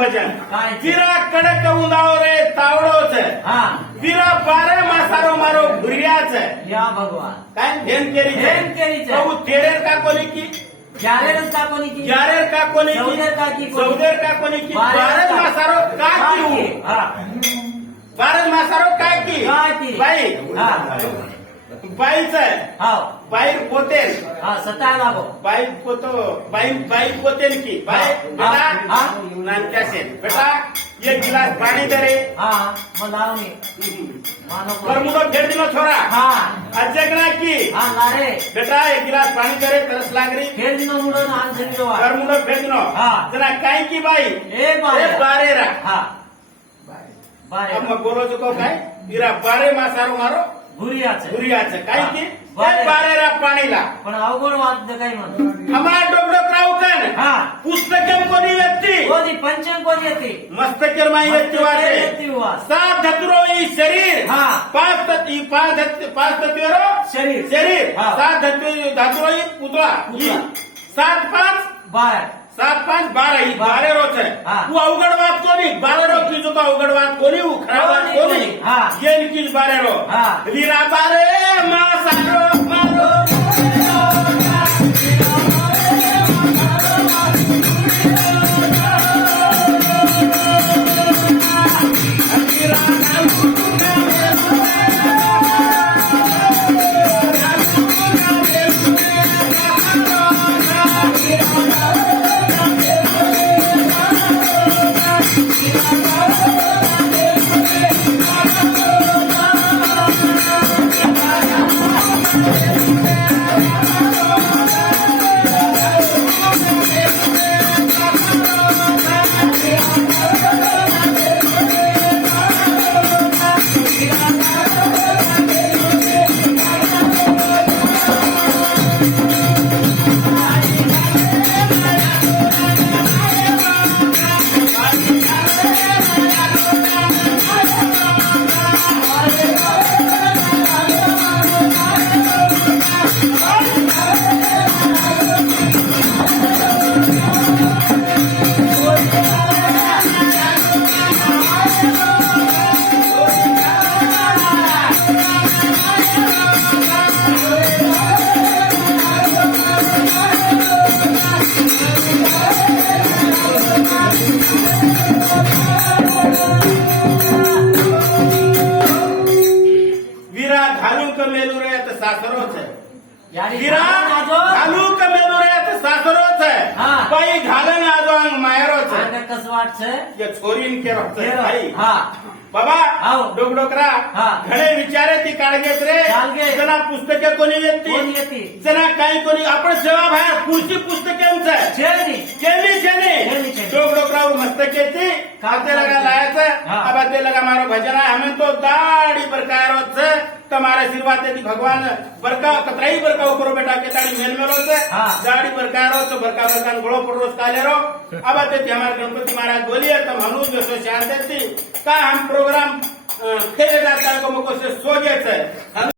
ભજન વીરા કડક ઉંદાઓ રે તાવડો છે વીરા બારે માસારો મારો ભુરિયા છે યા ભગવાન કાઈ ધેન કેરી છે પ્રભુ તેરેર કાકોની કી જારેર કાકોની કી જારેર કાકોની કી સૌદેર કાકી સૌદેર કાકોની કી બારે માસારો કાકી બારે માસારો કાકી ભાઈ ભાઈ છે ભાઈ પોતે સત્તા લાગો ભાઈ પોતો भाई पोते की भाई बेटा नाम क्या से बेटा ये गिलास पानी दे रे बताओ नहीं मानो पर मुझे फेर दिनो छोरा अजगना की लारे बेटा एक गिलास पानी दे रे तरस लाग रही फेर दिनो मुड़ो नाम से जो पर मुझे फेर दिनो जरा काई की भाई ए बारे रा बारे अब मैं बोलो जो को काई ईरा बारे માં સારો મારો ભુરિયા છે કાઈ की बारे रा पाणी ला पण अवघड वाद काही म्हणतो हमारा डोकडो क्राउकन पुस्तकेम कोणी व्यक्ती कोणी पंचम कोणी येते मस्तकेर माई व्यक्ती वाटे सात धतुरो ई शरीर पाच तत्वेरो शरीर सात धातुरो ई पुतळा सात पाच 12 ही 12 रो છે હું અવગડ વાત કોની 12 રો કીધું તો અવગડ વાત કોની હું ખરાબ વાત કોની જેન કીજ 12 રો વીરા બારે માં સારો મારો सासरो છે વીરા ઘાલુ કમેલો રે તો સાસરો છે ભાઈ ઘાલન આજો અંગ માયરો છે આને કસવાટ છે કે છોરીન કેરો છે ભાઈ बाबा डोकडोकरा घणे विचारेती काळगेत रे जना पुस्तके कोणी येती जना काही कोणी आपण सेवा बाहेर पुढची पुस्तकेंच केली डोकडोकरा मस्तकेती खाते लगा लायचं अब ते लगा मारो भजन है हमें तो दाढ़ी बरकारो से तुम्हारे आशीर्वाद देती भगवान बरका कतराई बरका करो बेटा के दाढ़ी मेल मेलो से दाढ़ी बरकारो तो बरका बरका गोळो पडरोस काले रो अब ते हमारे गणपति महाराज बोलिए तुम हनु जो शांत देती का हम प्रोग्राम खेलेदार को मुझको से सोचे